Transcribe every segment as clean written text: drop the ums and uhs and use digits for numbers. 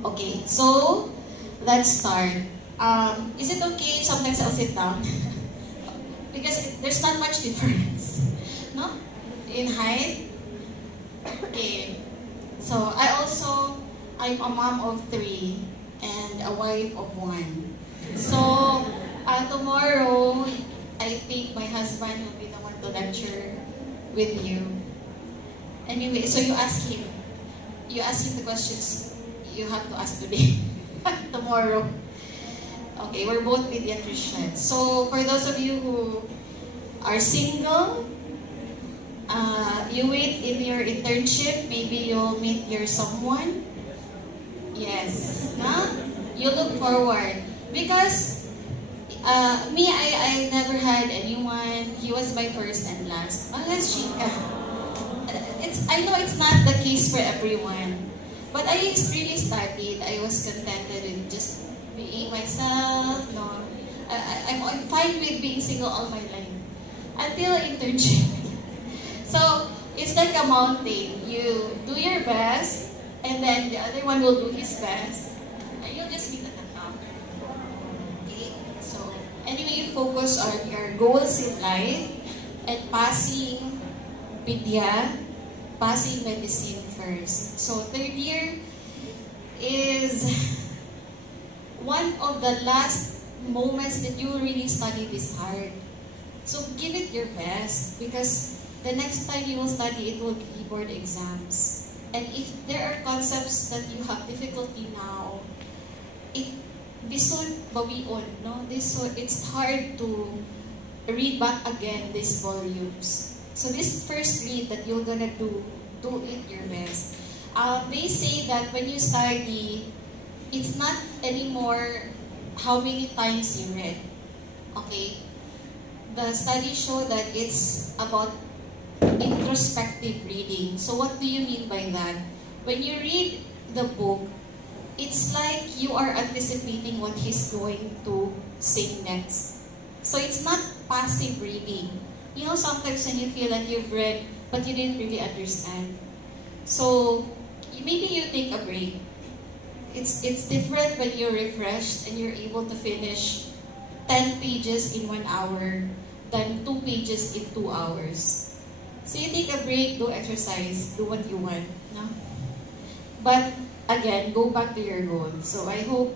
Okay, so let's start. Is it okay if sometimes I'll sit down? Because there's not much difference, no? In height. Okay. So I'm a mom of 3 and a wife of 1. So tomorrow, I think my husband will be the one to lecture with you. Anyway, so you ask him the questions you have to ask today, tomorrow. Okay, we're both pediatricians. So for those of you who are single, you wait in your internship, maybe you'll meet your someone. Yes, no? You look forward. Because I never had anyone. He was my first and last. Unless Chica. I know it's not the case for everyone. But I really studied. I was contented with just being myself. No, I'm fine with being single all my life. Until internship. So, it's like a mountain. You do your best, and then the other one will do his best, and you'll just meet at the top. Okay? So, anyway, you focus on your goals in life, and passing medicine first. So, third year is one of the last moments that you really study this hard. So, give it your best, because the next time you will study, it will be board exams. And if there are concepts that you have difficulty now, this will bawion, no? It's hard to read back again these volumes. So this first read that you're gonna do it your best. They say that when you study, it's not anymore how many times you read. Okay? The studies show that it's about introspective reading. So what do you mean by that? When you read the book, it's like you are anticipating what he's going to say next. So it's not passive reading. You know, sometimes when you feel like you've read, but you didn't really understand. So maybe you take a break. It's different when you're refreshed and you're able to finish 10 pages in 1 hour than 2 pages in 2 hours. So you take a break, do exercise, do what you want. No? But again, go back to your goal. So I hope,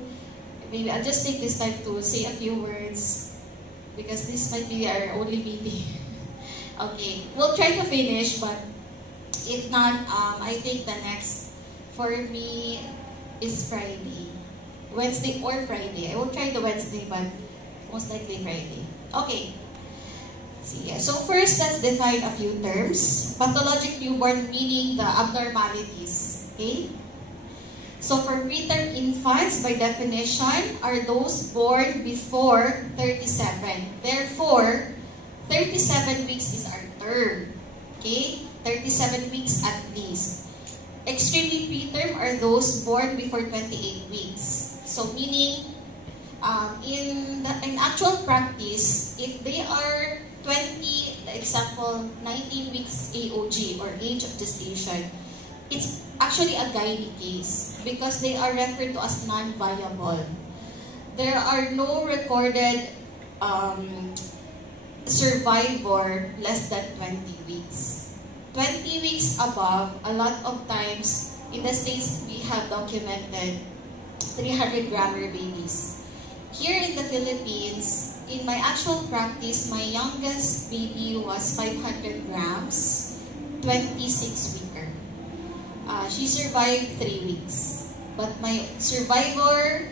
maybe I'll just take this time to say a few words, because this might be our only meeting. Okay, we'll try to finish, but if not, I think the next for me is Friday. Wednesday or Friday. I will try the Wednesday, but most likely Friday. Okay. So first, let's define a few terms. Pathologic newborn, meaning the abnormalities. Okay? So for preterm infants, by definition, are those born before 37. Therefore, 37 weeks is our term. Okay? 37 weeks at least. Extremely preterm are those born before 28 weeks. So meaning, in actual practice, if they are 20, example, 19 weeks AOG or age of gestation, it's actually a gynae case because they are referred to as non-viable. There are no recorded survivor less than 20 weeks. 20 weeks above, a lot of times, in the States, we have documented 300-grammer babies. Here in the Philippines, in my actual practice, my youngest baby was 500 grams, 26-weeker. She survived 3 weeks. But my survivor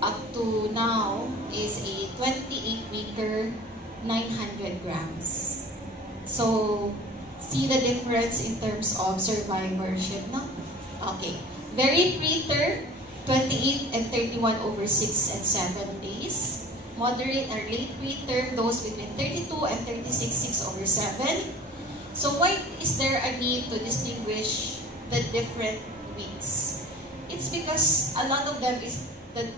up to now is a 28-weeker, 900 grams. So, see the difference in terms of survivorship, no? Okay. Very preterm, 28 and 31 over 6 and 7 days. Moderate or late preterm, those between 32 and 36, 6 over 7. So why is there a need to distinguish the different weeks? It's because a lot of them is the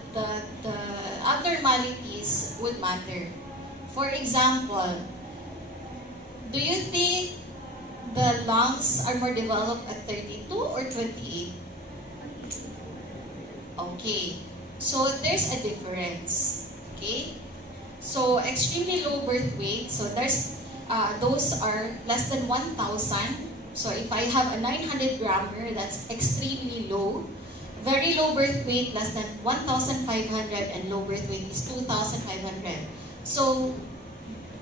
abnormalities would matter. For example, do you think the lungs are more developed at 32 or 28? Okay, so there's a difference. Okay, so extremely low birth weight, so those are less than 1,000. So if I have a 900 grammer, that's extremely low. Very low birth weight, less than 1,500, and low birth weight is 2,500. So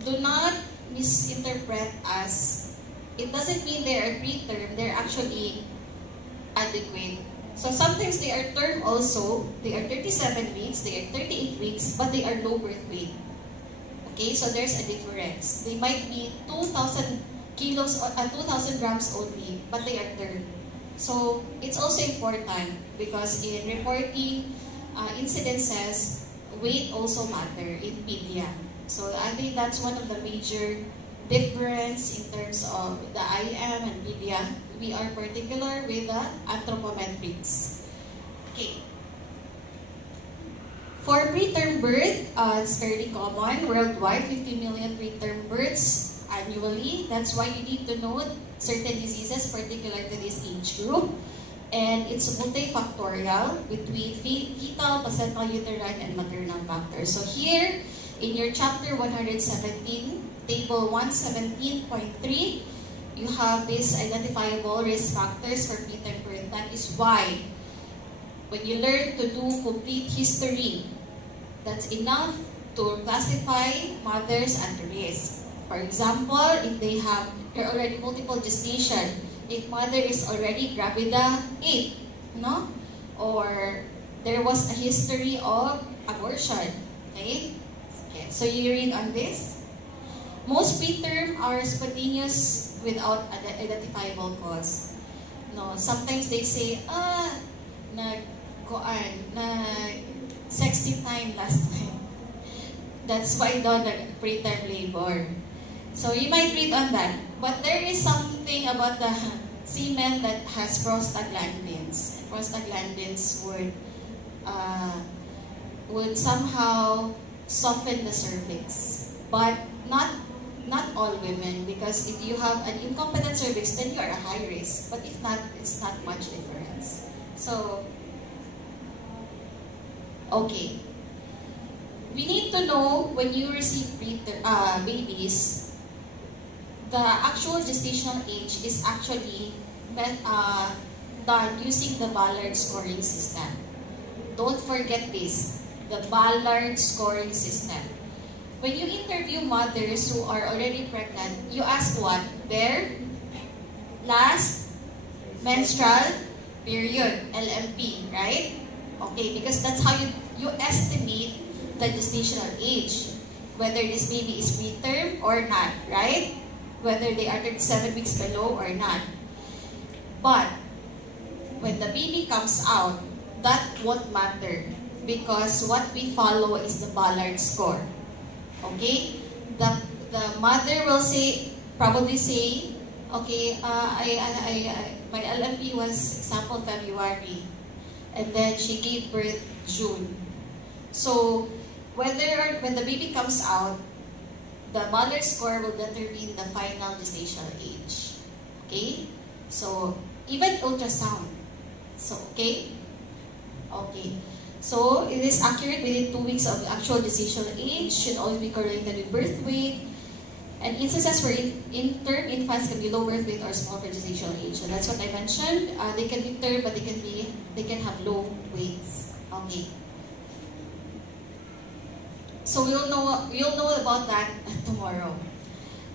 do not misinterpret as, it doesn't mean they are preterm, they're actually adequate. So sometimes they are term also, they are 37 weeks, they are 38 weeks, but they are low birth weight. Okay, so there's a difference. They might be 2,000 kilos or 2,000 grams only, but they are term. So it's also important because in reporting incidences, weight also matter in pedia. So I think that's one of the major difference in terms of the IM and pedia. We are particular with the anthropometrics. Okay. For preterm birth, it's fairly common worldwide, 50 million preterm births annually. That's why you need to know certain diseases particular to this age group. And it's multifactorial between fetal, placental, uterine, and maternal factors. So here, in your chapter 117, table 117.3, you have these identifiable risk factors for preterm birth. That is why, when you learn to do complete history, that's enough to classify mothers at risk. For example, if they're already multiple gestation, if mother is already gravida 8, no? Or there was a history of abortion, okay? Okay, so you read on this. Most preterm are spontaneous without an identifiable cause. No, sometimes they say, sexy time last time. That's why daw preterm labor. So you might read on that. But there is something about the semen that has prostaglandins. Prostaglandins would somehow soften the cervix. But not all women, because if you have an incompetent cervix, then you are a high risk. But if not, it's not much difference. So, okay. We need to know when you receive babies, the actual gestational age is actually done using the Ballard scoring system. Don't forget this, the Ballard scoring system. When you interview mothers who are already pregnant, you ask what? Their last menstrual period, LMP, right? Okay, because that's how you estimate the gestational age, whether this baby is preterm or not, right? Whether they are 37 weeks below or not. But when the baby comes out, that won't matter because what we follow is the Ballard score. Okay? The mother will probably say, okay, my LMP was example February, and then she gave birth June. So when the baby comes out, the Ballard score will determine the final gestational age. Okay? So, even ultrasound. So, okay? Okay. So, it is accurate within 2 weeks of the actual gestational age, should always be correlated with birth weight, and instances where term infants can be low birth weight or small for gestational age. So, that's what I mentioned. They can be term, but they can have low weights. Okay. So we'll know about that tomorrow.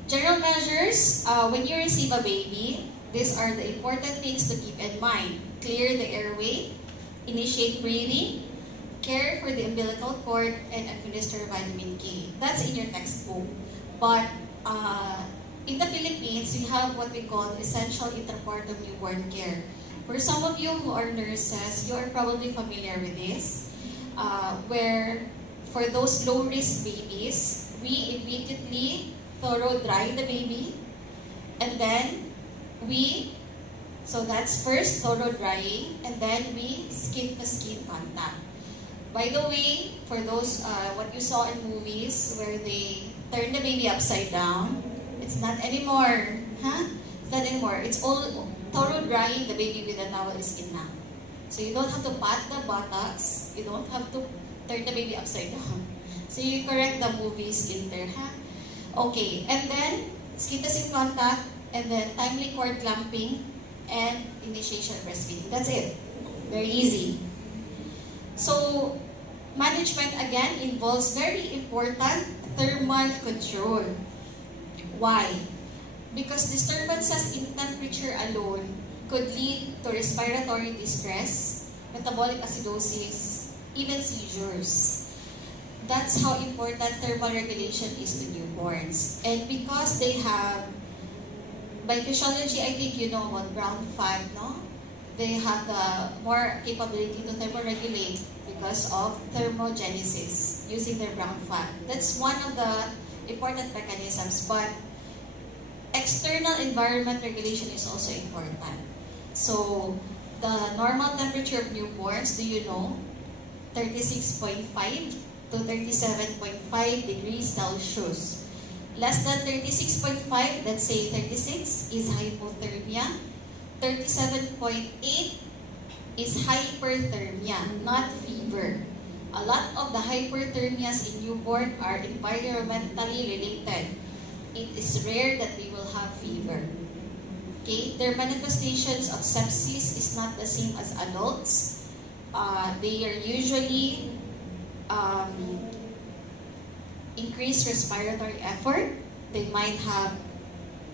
General measures, when you receive a baby, these are the important things to keep in mind. Clear the airway, initiate breathing, care for the umbilical cord, and administer vitamin K. That's in your textbook. But in the Philippines, we have what we call essential intrapartum newborn care. For some of you who are nurses, you are probably familiar with this, where for those low-risk babies, we immediately thorough dry the baby, and then so that's first thorough drying, and then we skin-to-skin contact. By the way, for those, what you saw in movies where they turn the baby upside down, it's not anymore, huh? It's not anymore. It's all thorough drying the baby with a towel is enough. So you don't have to pat the buttocks. You don't have to turn the baby upside down. So you correct the movie skin there, ha? Okay, and then skin-to-skin contact, and then timely cord clamping, and initiation of breastfeeding. That's it. Very easy. So management again involves very important thermal control. Why? Because disturbances in temperature alone could lead to respiratory distress, metabolic acidosis, even seizures. That's how important thermal regulation is to newborns. And because they have, by physiology, I think you know about brown fat, no? They have the more capability to thermoregulate because of thermogenesis, using their brown fat. That's one of the important mechanisms, but external environment regulation is also important. So, the normal temperature of newborns, do you know? 36.5 to 37.5 degrees Celsius. Less than 36.5, let's say 36, is hypothermia. 37.8 is hyperthermia, not fever. A lot of the hyperthermias in newborn are environmentally related. It is rare that they will have fever. Okay, their manifestations of sepsis is not the same as adults. They are usually increased respiratory effort. They might have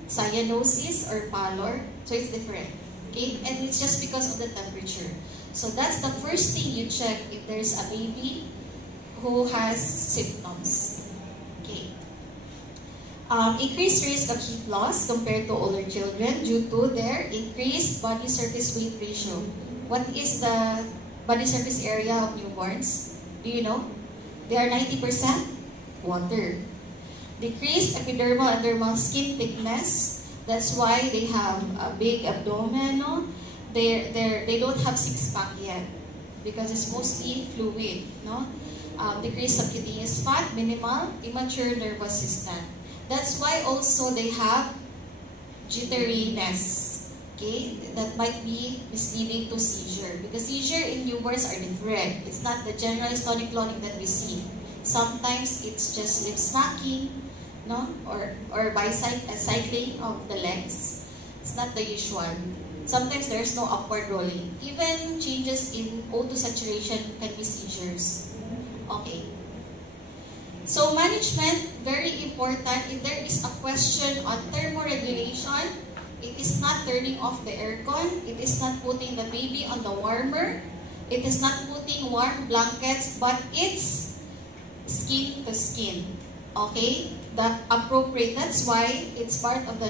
cyanosis or pallor, so it's different. Okay, and it's just because of the temperature. So that's the first thing you check if there's a baby who has symptoms. Okay. Increased risk of heat loss compared to older children due to their increased body surface weight ratio. What is the body surface area of newborns? Do you know? They are 90% water. Decreased epidermal and dermal skin thickness. That's why they have a big abdomen, no? They don't have six-pack yet because it's mostly fluid, no? Decreased subcutaneous fat, minimal, immature nervous system. That's why also they have jitteriness, okay? That might be misleading to seizure because seizure in newborns are different. It's not the generalized tonic-clonic that we see. Sometimes it's just lip smacking, no? Or cycling of the legs. It's not the usual. Sometimes there's no upward rolling. Even changes in O2 saturation can be seizures. Okay. So management, very important. If there is a question on thermoregulation, it is not turning off the aircon. It is not putting the baby on the warmer. It is not putting warm blankets, but it's skin to skin. Okay? That appropriate. That's why it's part of the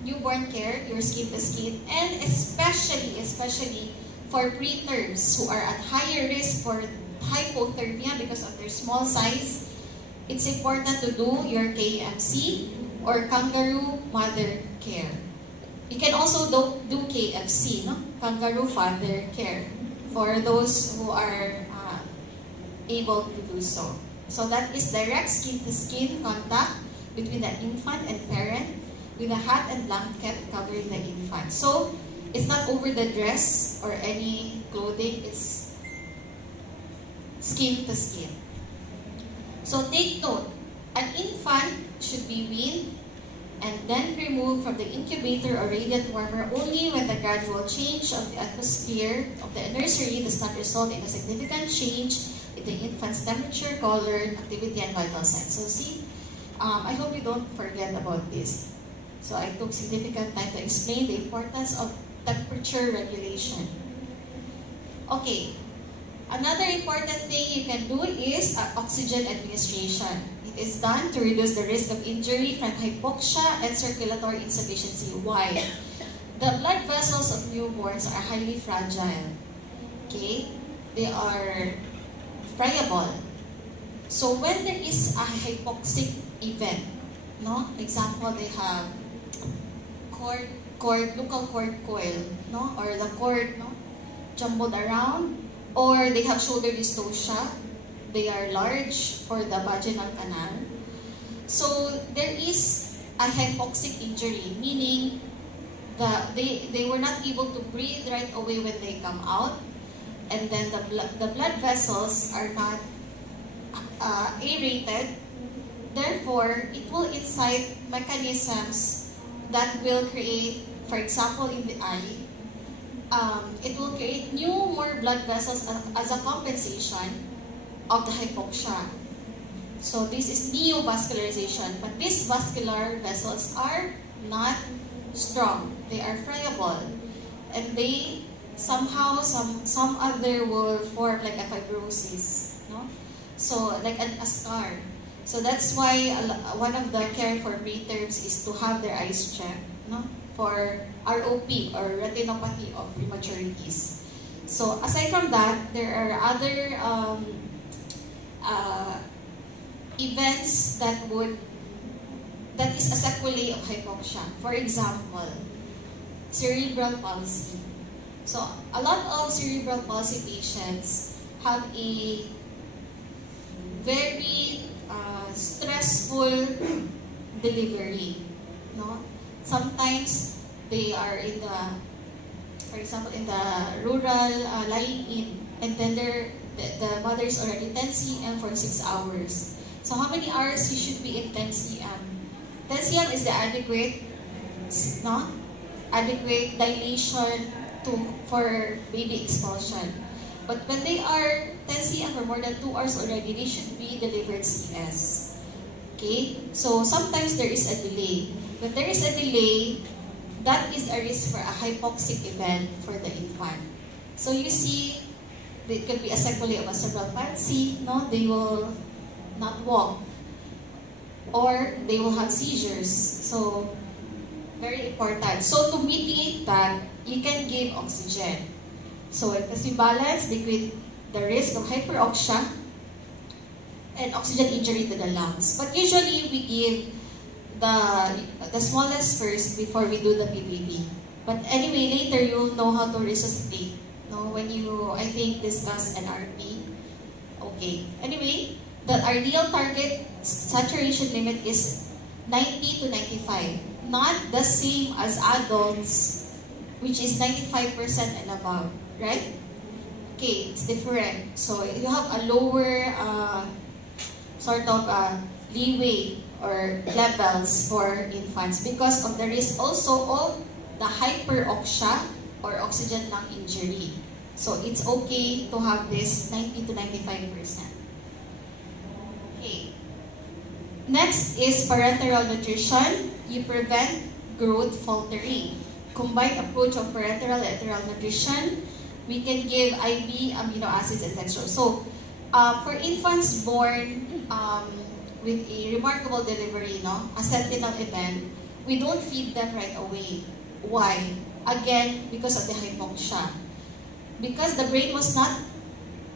newborn care, your skin to skin, and especially for preterms who are at higher risk for hypothermia because of their small size. It's important to do your KMC or kangaroo mother care. You can also do KFC, no? Kangaroo father care, for those who are able to do so. So that is direct skin-to-skin contact between the infant and parent with a hat and blanket covering the infant. So it's not over the dress or any clothing, it's skin-to-skin. So take note, an infant should be weaned and then removed from the incubator or radiant warmer only when the gradual change of the atmosphere of the nursery does not result in a significant change in the infant's temperature, color, activity, and vital signs. So see, I hope you don't forget about this. So I took significant time to explain the importance of temperature regulation. Okay, another important thing you can do is oxygen administration. It is done to reduce the risk of injury from hypoxia and circulatory insufficiency. Why? The blood vessels of newborns are highly fragile. Okay? They are friable. So when there is a hypoxic event, no? Example, they have local cord coil, no? Or the cord, no? Jumbled around, or they have shoulder dystocia. They are large for the vaginal canal. So there is a hypoxic injury, meaning they were not able to breathe right away when they come out, and then the blood vessels are not aerated. Therefore, it will incite mechanisms that will create, for example, in the eye, it will create more blood vessels as a compensation of the hypoxia. So this is neovascularization, but these vascular vessels are not strong. They are friable, and they somehow some other will form like a fibrosis, no? So like a scar. So that's why one of the care for preterms is to have their eyes checked, no? For ROP or retinopathy of prematurities. So aside from that, there are other events that is a sequelae of hypoxia. For example, cerebral palsy. So a lot of cerebral palsy patients have a very stressful delivery. No, sometimes they are in the, for example, in the rural lying in, and then the mother is already 10 cm for 6 hours. So how many hours you should be in 10 cm? 10 cm is the adequate, no? Adequate dilation for baby expulsion. But when they are 10 cm for more than 2 hours already, they should be delivered CS. Okay? So sometimes there is a delay. When there is a delay, that is a risk for a hypoxic event for the infant. So you see, it could be a sequelae of a cerebral palsy, no? They will not walk, or they will have seizures. So very important. So to mitigate that, you can give oxygen. So it has to balance between the risk of hyperoxia and oxygen injury to the lungs. But usually we give the smallest first before we do the PPP. But anyway, later you'll know how to resuscitate. No, when you, I think, discuss NRP. Okay. Anyway, the ideal target saturation limit is 90 to 95. Not the same as adults, which is 95% and above, right? Okay, it's different. So you have a lower sort of leeway or levels for infants because of the risk also of the hyperoxia or oxygen lung injury. So it's okay to have this 90 to 95%. Okay. Next is parenteral nutrition. You prevent growth faltering. Combined approach of parenteral and enteral nutrition, we can give IV amino acids and dextrose. So, for infants born with a remarkable delivery, no, a sentinel event, we don't feed them right away. Why? Again, because of the hypoxia. Because the brain was not,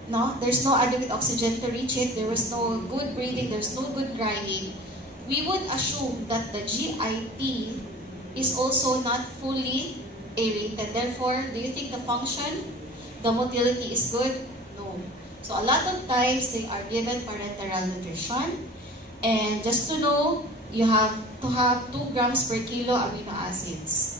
no, there's no adequate oxygen to reach it, there was no good breathing, there's no good drying, we would assume that the GIT is also not fully aerated. Therefore, do you think the function, the motility is good? No. So a lot of times they are given parenteral nutrition, and just to know, you have to have 2 grams per kilo amino acids.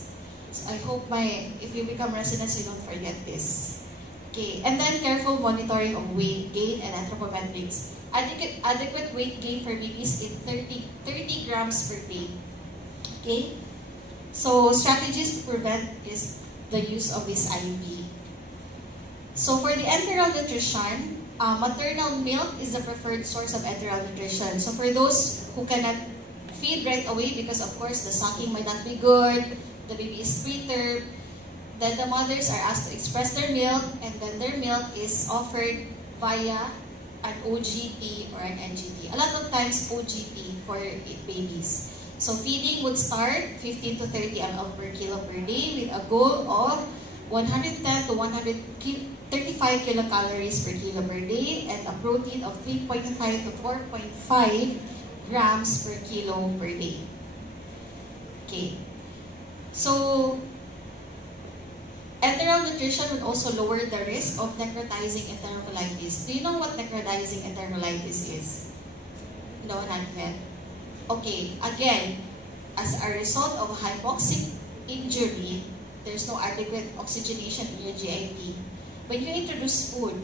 So I hope if you become residents, you don't forget this. Okay, and then careful monitoring of weight gain and anthropometrics. Adequate weight gain for babies is 30 grams per day. Okay, so strategies to prevent is the use of this IV. So for the enteral nutrition, maternal milk is the preferred source of enteral nutrition. So for those who cannot feed right away because of course the sucking might not be good, the baby is preterm, then the mothers are asked to express their milk, and then their milk is offered via an OGT or an NGT. A lot of times OGT for babies. So feeding would start 15 to 30 ml per kilo per day with a goal of 110 to 135 kilocalories per kilo per day and a protein of 3.5 to 4.5 grams per kilo per day. Okay. So, enteral nutrition would also lower the risk of necrotizing enterocolitis. Do you know what necrotizing enterocolitis is? No, not yet. Okay, again, as a result of hypoxic injury, there's no adequate oxygenation in your GIP. When you introduce food,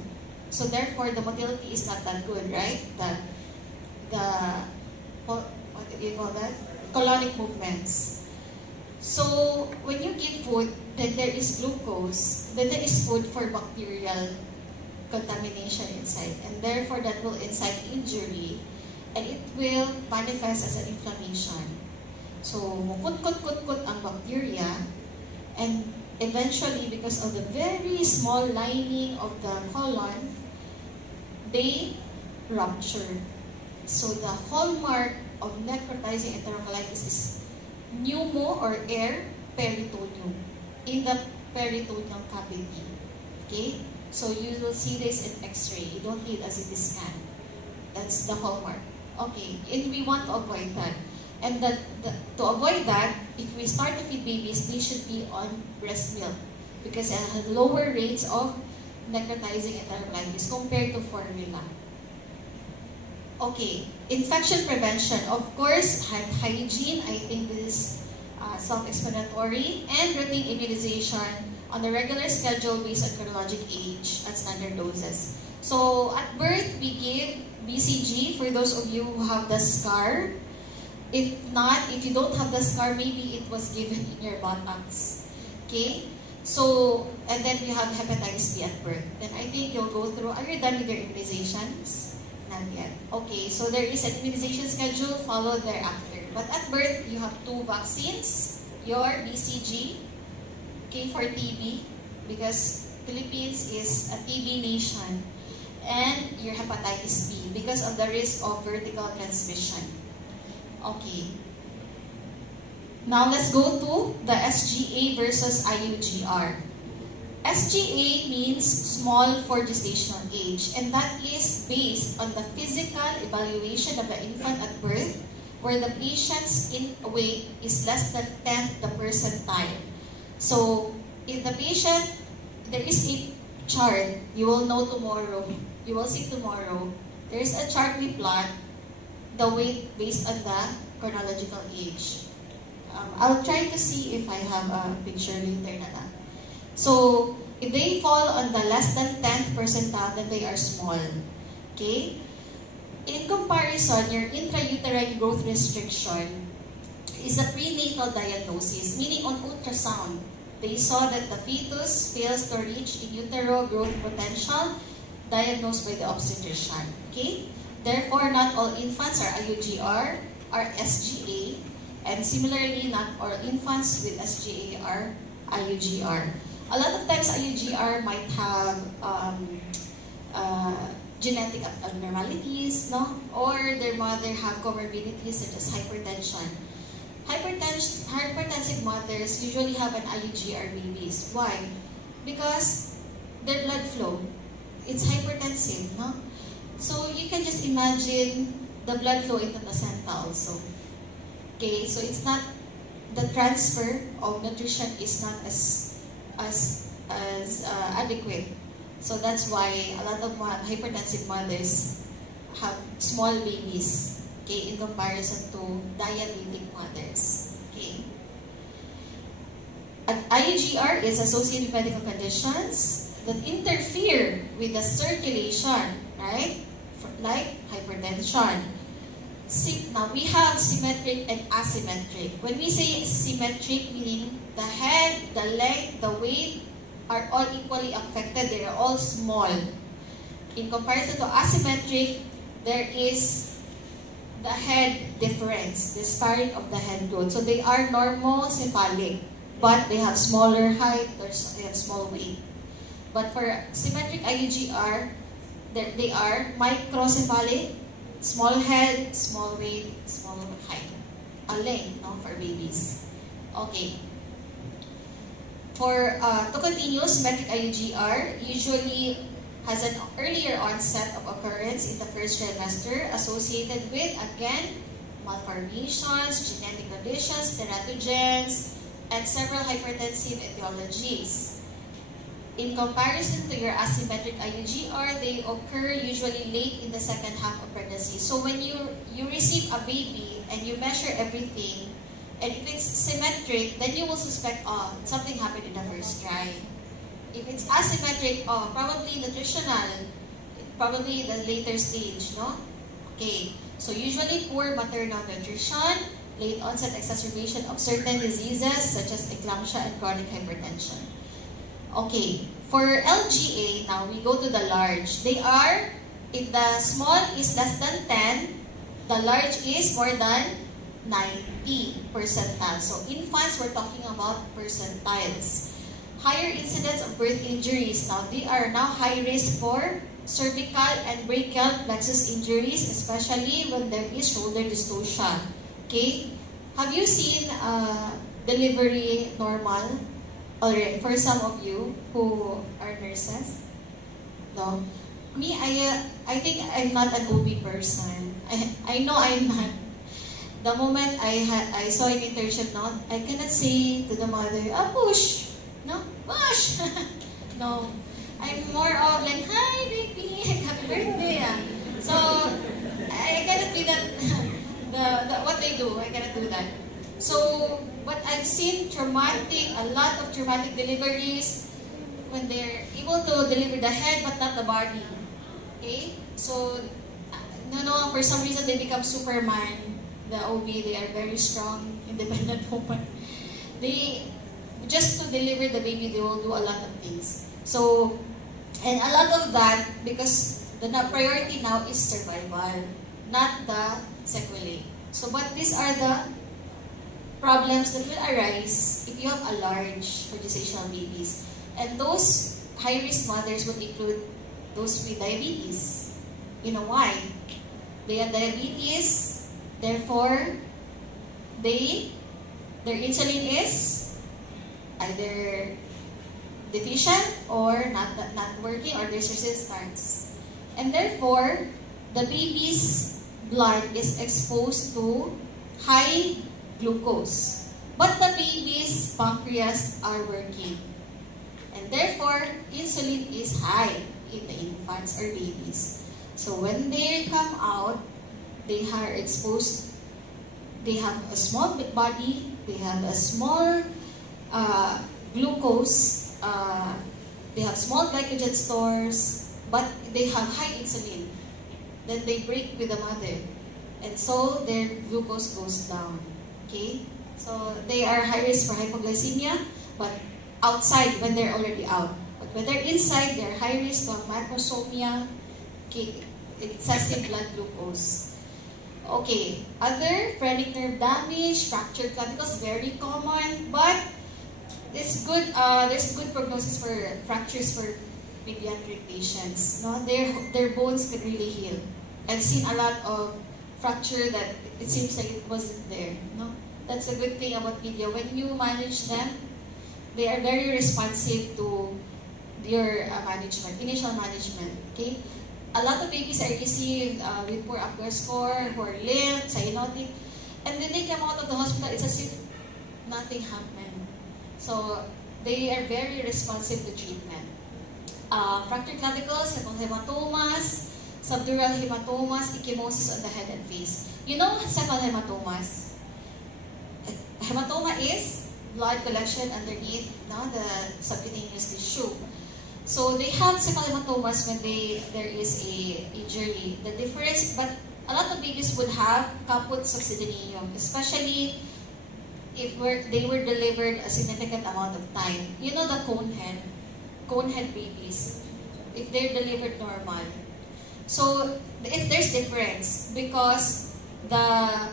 so therefore the motility is not that good, right? What do you call that? Colonic movements. So when you give food, then there is glucose, then there is food for bacterial contamination inside, and therefore that will incite injury, and it will manifest as an inflammation. So mukut-kut-kut-kut ang bacteria, and eventually, because of the very small lining of the colon, they rupture. So the hallmark of necrotizing enterocolitis is pneumo or air peritoneum in the peritoneal cavity. Okay? So you will see this in X-ray. You don't need a CT scan. That's the hallmark. Okay, and we want to avoid that. And to avoid that, if we start to feed babies, they should be on breast milk because it has lower rates of necrotizing enterocolitis compared to formula. Okay, infection prevention. Of course, hand hygiene. I think this is self-explanatory. And routine immunization on a regular schedule based on chronologic age at standard doses. So, at birth, we give BCG for those of you who have the scar. If not, if you don't have the scar, maybe it was given in your buttocks. Okay? So, and then you have hepatitis B at birth. Then I think you'll go through, are you done with your immunizations? Not yet. Okay, so there is an immunization schedule followed thereafter. But at birth, you have 2 vaccines. Your BCG, okay, for TB, because Philippines is a TB nation. And your hepatitis B, because of the risk of vertical transmission. Okay. Now let's go to the SGA versus IUGR. SGA means small for gestational age, and that is based on the physical evaluation of the infant at birth, where the patient's weight is less than 10th the percentile. So, if the patient, there is a chart, you will know tomorrow, you will see tomorrow, there is a chart we plot, the weight based on the chronological age. I'll try to see if I have a picture later na lang. So, if they fall on the less than 10th percentile, then they are small. Okay? In comparison, your intrauterine growth restriction is a prenatal diagnosis, meaning on ultrasound, they saw that the fetus fails to reach in utero growth potential diagnosed by the obstetrician. Okay? Therefore, not all infants are IUGR, are SGA, and similarly, not all infants with SGA are IUGR. A lot of times, IUGR might have genetic abnormalities, no? Or their mother have comorbidities such as hypertension. Hypertensive mothers usually have an IUGR babies. Why? Because their blood flow, it's hypertensive, no? So you can just imagine the blood flow in the placenta also. Okay, so it's not, the transfer of nutrition is not as adequate. So that's why a lot of hypertensive mothers have small babies, okay, in comparison to diabetic mothers. Okay. IUGR is associated with medical conditions that interfere with the circulation, right? Like hypertension. Now, we have symmetric and asymmetric. When we say symmetric, meaning the head, the leg, the weight are all equally affected. They are all small. In comparison to asymmetric, there is the head difference, the sparring of the head growth. So they are normocephalic, but they have smaller height, they have small weight. But for symmetric IUGR, they are microcephalic, small head, small weight, small height. A length, no, for babies. Okay. To continue, symmetric IUGR usually has an earlier onset of occurrence in the first trimester associated with, again, malformations, genetic conditions, teratogens, and several hypertensive etiologies. In comparison to your asymmetric IUGR, they occur usually late in the second half of pregnancy. So when you receive a baby and you measure everything And if it's symmetric, then you will suspect, oh, something happened in the first try. If it's asymmetric, oh, probably nutritional, probably the later stage, no? Okay, so usually poor maternal nutrition, late onset exacerbation of certain diseases such as eclampsia and chronic hypertension. Okay, for LGA, now we go to the large. They are, if the small is less than 10, the large is more than 90 percentile. So infants, we're talking about percentiles. Higher incidence of birth injuries. Now, they are now high risk for cervical and brachial plexus injuries, especially when there is shoulder dystocia. Okay? Have you seen delivery normal? Already, for some of you who are nurses? No? Me, I think I'm not an OB person. I know I'm not. The moment I saw an internship note, I cannot say to the mother, push! No? Push! No. I'm more of like, hi baby, happy birthday. So, I cannot be that, what they do, I cannot do that. So, but I've seen a lot of traumatic deliveries when they're able to deliver the head but not the body. Okay? So, no, for some reason they become Superman. The OB, they are very strong, independent woman. Just to deliver the baby, they will do a lot of things. So, and a lot of that, because the priority now is survival, not the sequelae. So, but these are the problems that will arise if you have a large for gestational babies. And those high-risk mothers would include those with diabetes. You know why? They have diabetes, therefore, their insulin is either deficient or not working, or there's resistance. And therefore, the baby's blood is exposed to high glucose. But the baby's pancreas are working. And therefore, insulin is high in the infants or babies. So when they come out, they are exposed, they have a small body, they have a small glucose, they have small glycogen stores, but they have high insulin. Then they break with the mother. And so their glucose goes down. Okay? So they are high risk for hypoglycemia, but outside when they're already out. But when they're inside, they're high risk of macrosomia, okay, excessive blood glucose. Okay, other phrenic nerve damage, fractured clavicles, very common, but it's good. There's good prognosis for fractures for pediatric patients. No, their bones can really heal. I've seen a lot of fracture that it seems like it wasn't there. No, that's a good thing about pedia. When you manage them, they are very responsive to your management, initial management. Okay. A lot of babies are received with poor Apgar score, poor limb, cyanotic, and then they come out of the hospital, it's as if nothing happened. So they are very responsive to treatment. Fractured clavicles, hematomas, subdural hematomas, ecchymosis on the head and face. You know cephal hematomas? Hematoma is blood collection underneath the subcutaneous tissue. So they have cephalomatomas when there is a injury. The difference, but a lot of babies would have caput succedaneum, especially if they were delivered a significant amount of time. You know the cone head babies, if they're delivered normal. So if there's difference, because the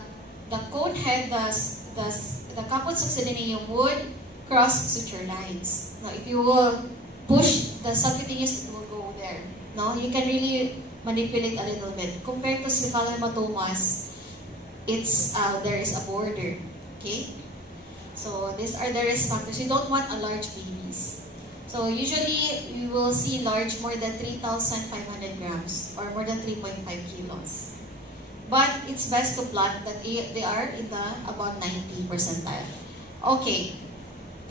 cone head, the caput succedaneum would cross suture lines. Now, if you will push the subcutaneous, it will go there. No, you can really manipulate a little bit. Compared to cephalomatomas, there is a border. Okay, so these are the risk factors. You don't want a large babies. So usually you will see large more than 3,500 grams or more than 3.5 kilos. But it's best to plot that they are in the about 90 percentile. Okay,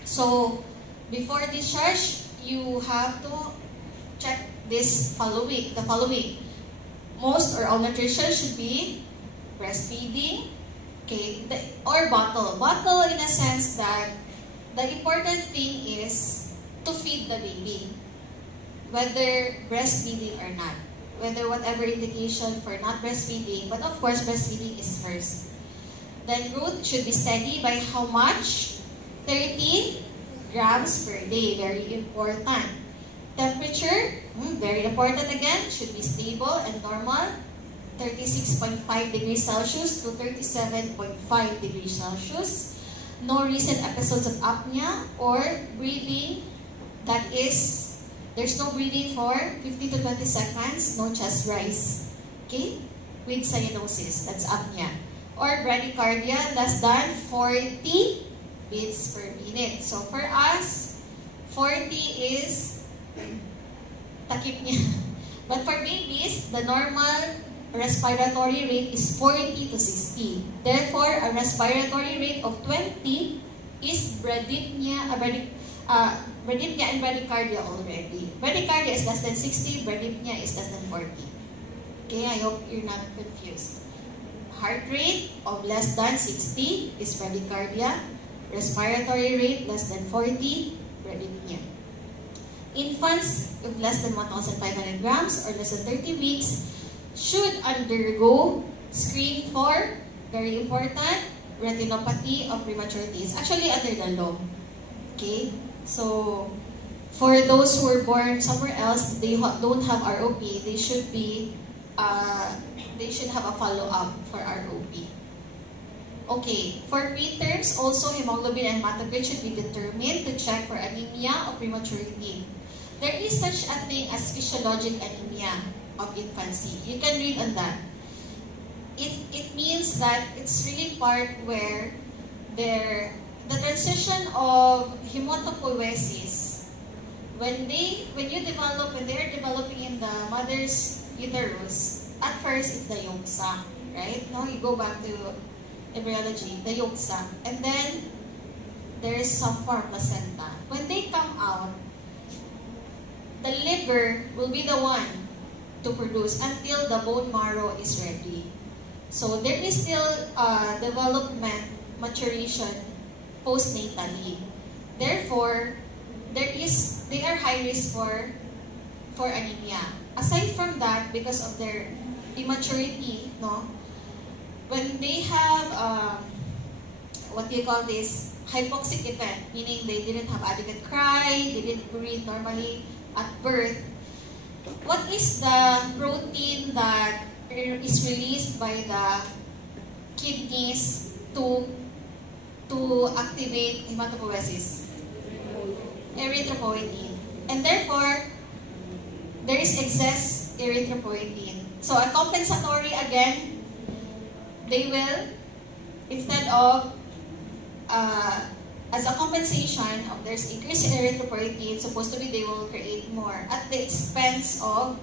so before discharge, you have to check the following. Most or all nutrition should be breastfeeding, Okay, or bottle. Bottle in a sense that the important thing is to feed the baby, whether breastfeeding or not. Whether whatever indication for not breastfeeding, but of course breastfeeding is first. Then growth should be steady by how much? 30 grams per day, very important. Temperature, very important again, should be stable and normal. 36.5 degrees Celsius to 37.5 degrees Celsius. No recent episodes of apnea or breathing. That is, there's no breathing for 15 to 20 seconds. No chest rise. Okay? With cyanosis. That's apnea. Or bradycardia, less than 40 beats per minute. So for us, 40 is takip niya. But for babies, the normal respiratory rate is 40 to 60. Therefore, a respiratory rate of 20 is bradypnea and bradycardia already. Bradycardia is less than 60, bradypnea is less than 40. Okay, I hope you're not confused. Heart rate of less than 60 is bradycardia. Respiratory rate less than 40, bradypnea. Infants with less than 1,500 grams or less than 30 weeks should undergo screen for, very important, retinopathy of prematurity. It's actually under the law. Okay? So, for those who were born somewhere else, they don't have ROP, they should have a follow-up for ROP. Okay, for preterms, also hemoglobin and hematocrit should be determined to check for anemia of prematurity. There is such a thing as physiologic anemia of infancy. You can read on that. It means that it's really part where the transition of hematopoiesis, when they are developing in the mother's uterus, at first it's the yolk sac, right? No, you go back to embryology, the yolk sac, and then there is some form placenta. When they come out, the liver will be the one to produce until the bone marrow is ready. So there is still development, maturation postnatally. Therefore, they are high risk for anemia. Aside from that, because of their immaturity, no, when they have what do you call this, hypoxic event, meaning they didn't have adequate cry, they didn't breathe normally at birth, what is the protein that is released by the kidneys to activate hematopoiesis? Erythropoietin. And therefore, there is excess erythropoietin. So a compensatory, again, they will, instead of as a compensation of there's increase in erythropoietin, supposed to be they will create more at the expense of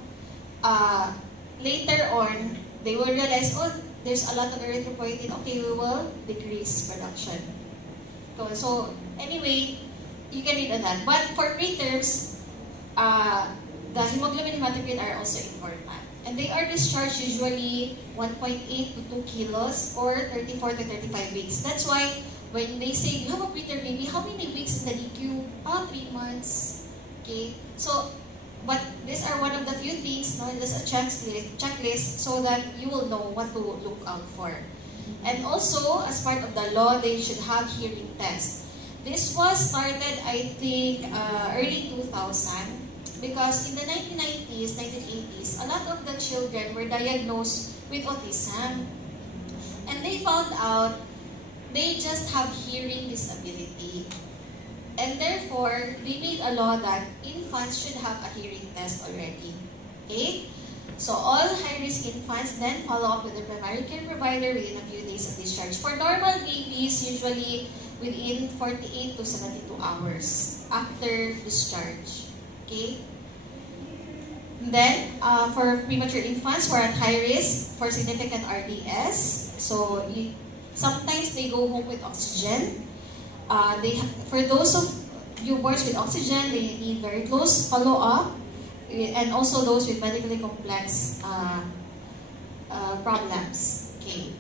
later on they will realize, oh, there's a lot of erythropoietin, okay, we will decrease production. So anyway, you can read on that. But for preterms, the hemoglobin and hematocrit are also important. And they are discharged usually 1.8 to 2 kilos or 34 to 35 weeks. That's why when they say, you have a preterm baby, how many weeks in the NICU? 3 months. Okay? So, but these are one of the few things, no, just a checklist so that you will know what to look out for. And also, as part of the law, they should have hearing tests. This was started, I think, early 2000, because in the 1990s, 1980s, a lot of the children were diagnosed with autism. And they found out they just have hearing disability. And therefore, they made a law that infants should have a hearing test already. Okay? So all high-risk infants then follow up with the primary care provider within a few days of discharge. For normal babies, usually within 48 to 72 hours after discharge. Okay? And then, for premature infants who are at high risk for significant RDS, so sometimes they go home with oxygen. For those of newborns with oxygen, they need very close follow-up, and also those with medically complex problems. Okay.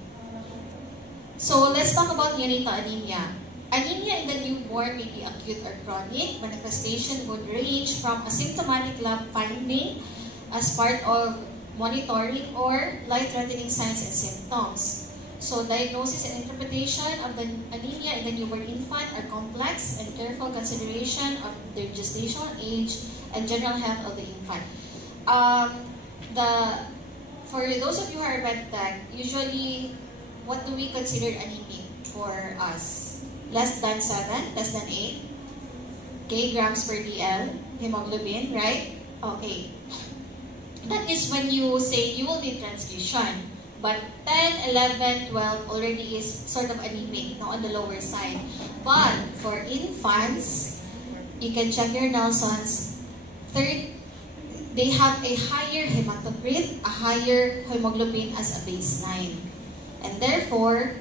So let's talk about neonatal anemia. Anemia in the newborn may be acute or chronic. Manifestation would range from asymptomatic lab finding as part of monitoring or life-threatening signs and symptoms. So diagnosis and interpretation of the anemia in the newborn infant are complex and careful consideration of their gestational age and general health of the infant. For those of you who are medtech, usually what do we consider anemic for us? Less than 7, less than 8, okay, grams per DL, hemoglobin, right? Okay. That is when you say you will need transfusion. But 10, 11, 12 already is sort of anemic, no, on the lower side. But for infants, you can check your Nelsons. Third, they have a higher hematocrit, a higher hemoglobin as a baseline. And therefore,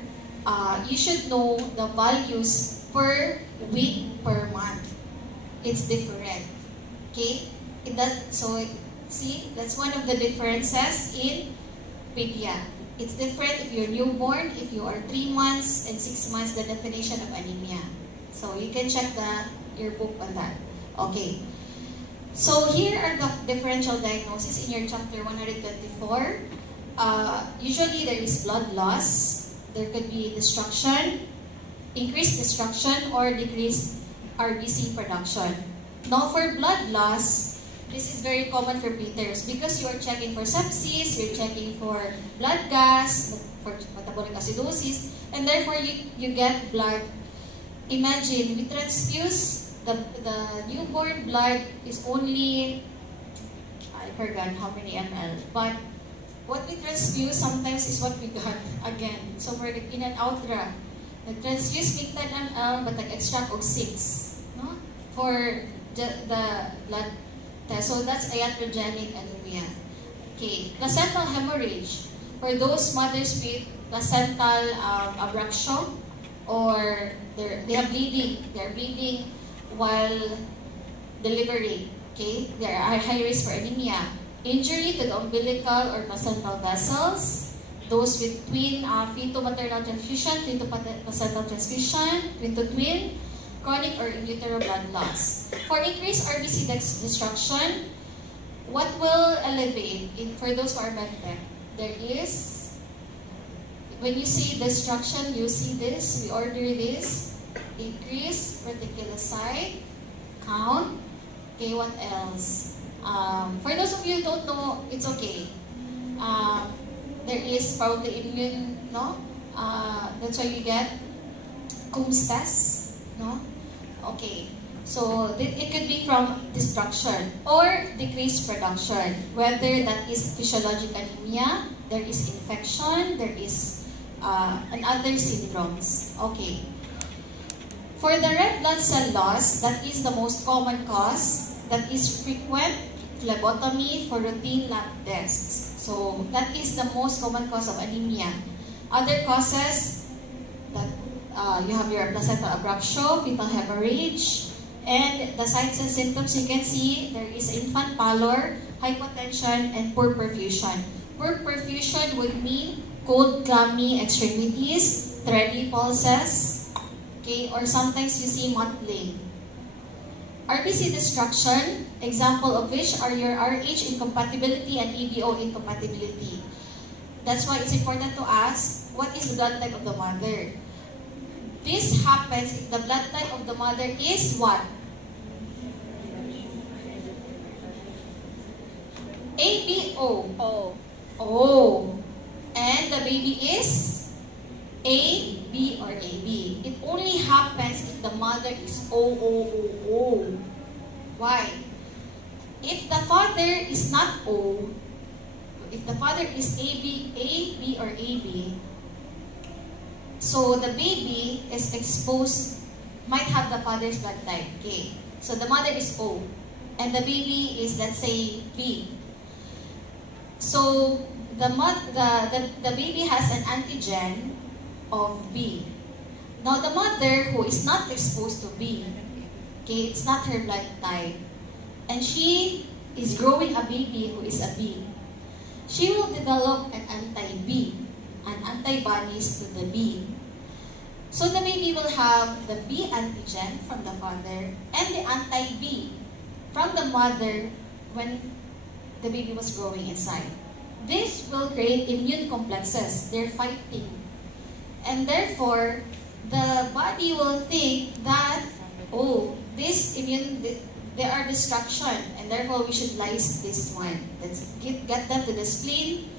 you should know the values per week, per month. It's different. Okay? See, that's one of the differences in pedia. It's different if you're newborn, if you are 3 months and 6 months, the definition of anemia. So you can check your book on that. Okay. So here are the differential diagnosis in your chapter 124. Usually there is blood loss. There could be destruction, increased destruction, or decreased RBC production. Now for blood loss, this is very common for preterms because you are checking for sepsis, you're checking for blood gas, for metabolic acidosis, and therefore you get blood. Imagine, we transfuse the newborn blood is only, I forgot how many ml, but what we transfuse sometimes is what we got again. So for the in and outra, nag-transfuse 10 ml, but nag-extract of 6, no? For the blood test. So that's iatrogenic anemia. Okay, placental hemorrhage. For those mothers with placental abruption, or they have bleeding, they're bleeding while delivering. Okay, they are high risk for anemia. Injury to the umbilical or placental vessels. Those with twin feto-maternal transfusion, feto-placental transfusion, twin-to-twin, chronic or in utero blood loss. For increased RBC destruction, what will elevate for those who are medtech? There is, when you see destruction, you see this, we order this, increase reticulocyte count. Okay, what else? For those of you who don't know, it's okay. There is probably immune, no? That's why we get Coombs test, no? Okay, so it could be from destruction or decreased production, whether that is physiologic anemia, there is infection, there is and other syndromes. Okay. For the red blood cell loss, that is the most common cause, that is frequent phlebotomy for routine lab tests. So that is the most common cause of anemia. Other causes, that you have your placental abruption, fetal hemorrhage, and the signs and symptoms you can see, there is infant pallor, hypotension, and poor perfusion. Poor perfusion would mean cold, clammy extremities, thready pulses, okay, or sometimes you see mottling. RBC destruction, example of which are your RH incompatibility and EBO incompatibility. That's why it's important to ask, what is the blood type of the mother? This happens if the blood type of the mother is what? ABO. O. And the baby is A, B, or AB. It only happens if the mother is O. Why? If the father is not O, if the father is A, B, or AB, so the baby is exposed, might have the father's blood type, okay? So the mother is O, and the baby is, let's say, B. So the baby has an antigen of B. Now the mother who is not exposed to B, okay, it's not her blood type, and she is growing a baby who is a B, she will develop an anti-B, an antibodies to the B. So the baby will have the B antigen from the father and the anti-B from the mother when the baby was growing inside. This will create immune complexes. They're fighting. And therefore, the body will think that, oh, there are destruction, and therefore we should lyse this one. Let's get them to the spleen,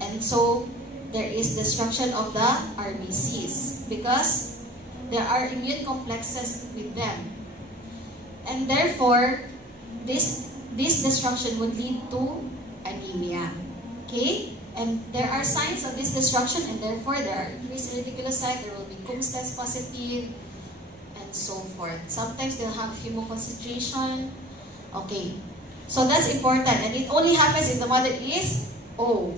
and so there is destruction of the RBCs because there are immune complexes with them. And therefore, this destruction would lead to anemia. Okay? And there are signs of this destruction, and therefore there are increased reticulocyte, there will be Coombs test positive, and so forth. Sometimes they'll have hemoconcentration. Okay. So that's important. And it only happens if the mother is O.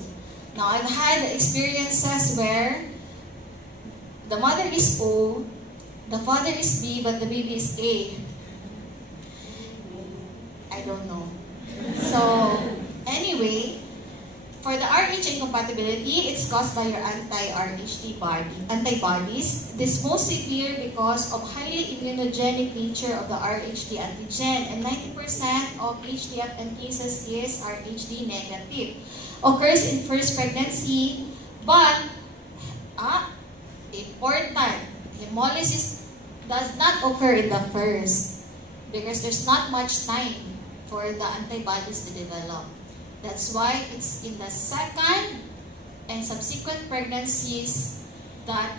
Now, I've had experiences where the mother is O, the father is B, but the baby is A. I don't know. So, anyway, for the Rh incompatibility, it's caused by your anti-Rh antibodies. This most severe because of highly immunogenic nature of the Rh antigen, and 90% of HDFN cases is Rh negative. Occurs in first pregnancy, but important, hemolysis does not occur in the first because there's not much time for the antibodies to develop. That's why it's in the second and subsequent pregnancies that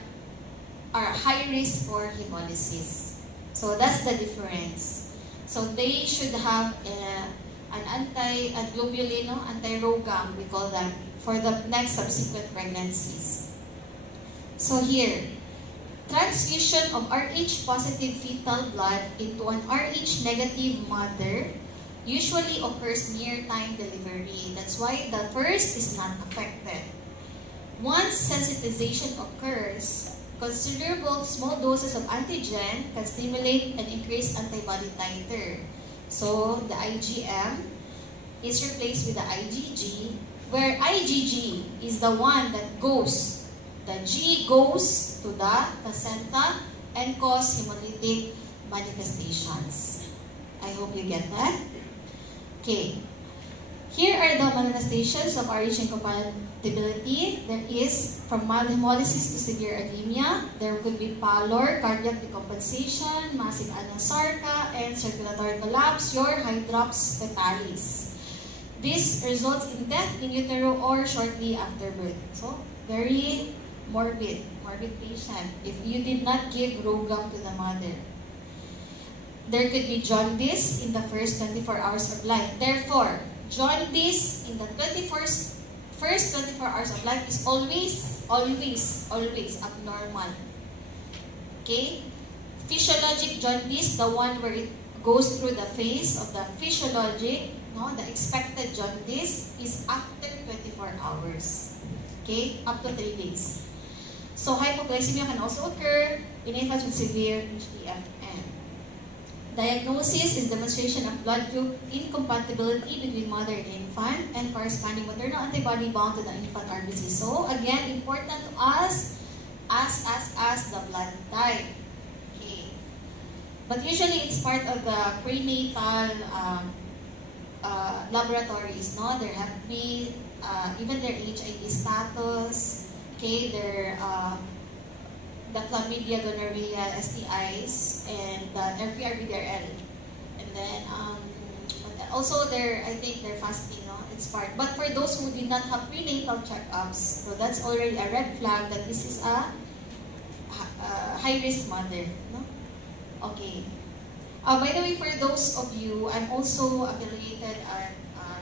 are high risk for hemolysis. So that's the difference. So they should have an anti-globulin, anti-ROGAM, we call them, for the next subsequent pregnancies. So here, transfusion of Rh positive fetal blood into an Rh negative mother usually occurs near time delivery. That's why the first is not affected. Once sensitization occurs, considerable small doses of antigen can stimulate and increase antibody titer. So the IgM is replaced with the IgG, where IgG is the one that goes, the G goes to the placenta and cause hemolytic manifestations. I hope you get that. Okay. Here are the manifestations of Rh incompatibility. There is from mild hemolysis to severe anemia. There could be pallor, cardiac decompensation, massive anasarca, and circulatory collapse, your hydrops fetalis. This results in death in utero or shortly after birth. So, very morbid patient if you did not give ROGAM to the mother. There could be jaundice in the first 24 hours of life. Therefore, jaundice in the first 24 hours of life is always abnormal. Okay? Physiologic jaundice, the one where it goes through the phase of the physiologic, the expected jaundice is after 24 hours. Okay? Up to 3 days. So, hypoglycemia can also occur in infants with severe HDFN. Diagnosis is demonstration of blood group incompatibility between mother and infant and corresponding maternal antibody bound to the infant RBC. So, again, important to us, ask the blood type. Okay. But usually, it's part of the prenatal laboratories, no? There have to be even their HIV status, okay, their the chlamydia, gonorrhea, STIs, and the RPRBDRL. And then also I think their fasting, it's part. But for those who did not have prenatal checkups, so that's already a red flag that this is a high-risk mother. No? Okay. By the way, for those of you, I'm also affiliated at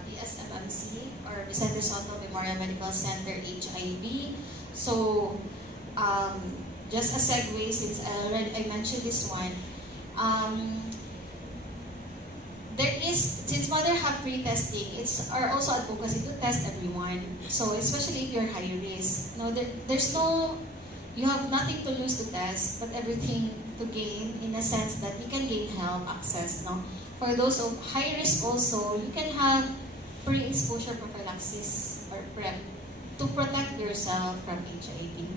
DSMMC, or Vicente Soto Memorial Medical Center, HIV. So, just a segue, since I mentioned this one, since mother have pre-testing, it's also advocacy to test everyone. So, especially if you're high risk. You have nothing to lose to test, but everything to gain, in a sense that you can gain health access. No? For those of high risk also, you can have pre-exposure prophylaxis or PrEP to protect yourself from HIV.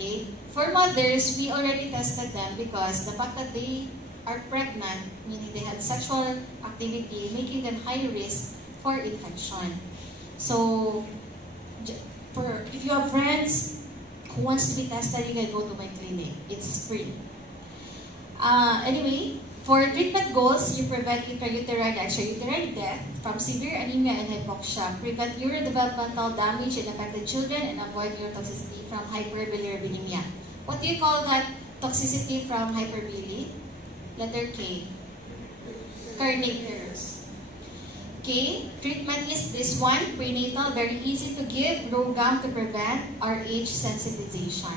Okay? For mothers, we already tested them because the fact that they are pregnant, meaning they had sexual activity, making them high risk for infection. So, if you have friends who wants to be tested, you can go to my clinic. It's free. Anyway, for treatment goals, you prevent intrauterine and extrauterine death from severe anemia and hypoxia, prevent neurodevelopmental damage in affected children, and avoid neurotoxicity from hyperbilirubinemia. What do you call that toxicity from hyperbili? Letter K. Carnivorous. Okay, treatment is this one, prenatal, very easy to give, RhoGAM to prevent RH sensitization.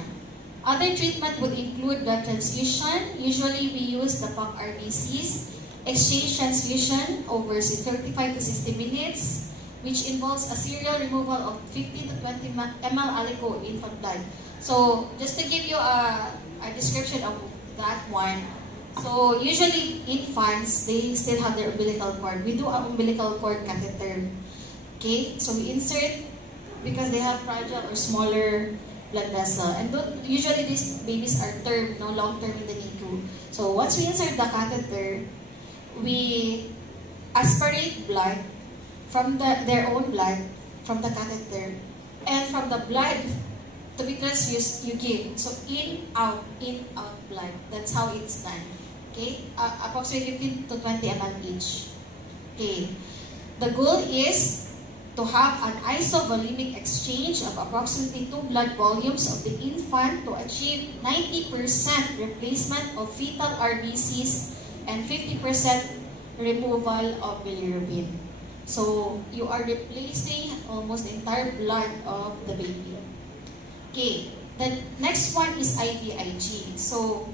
Other treatment would include blood transfusion. Usually we use the POC-RBCs, exchange transfusion over 35 to 60 minutes, which involves a serial removal of 15 to 20 ml alico infant blood. So, just to give you a description of that one, so usually infants, they still have their umbilical cord. We do an umbilical cord catheter. Okay, so we insert because they have fragile or smaller blood vessel. And usually these babies are term, no long-term in the NICU. So once we insert the catheter, we aspirate blood from their own blood, from the catheter, and from the blood to be transfused, you give. So in, out blood. That's how it's done. Okay? Approximately 15 to 20 ml each. Okay. The goal is to have an isovolemic exchange of approximately 2 blood volumes of the infant to achieve 90% replacement of fetal RBCs and 50% removal of bilirubin. So, you are replacing almost the entire blood of the baby. Okay, the next one is IVIG. So,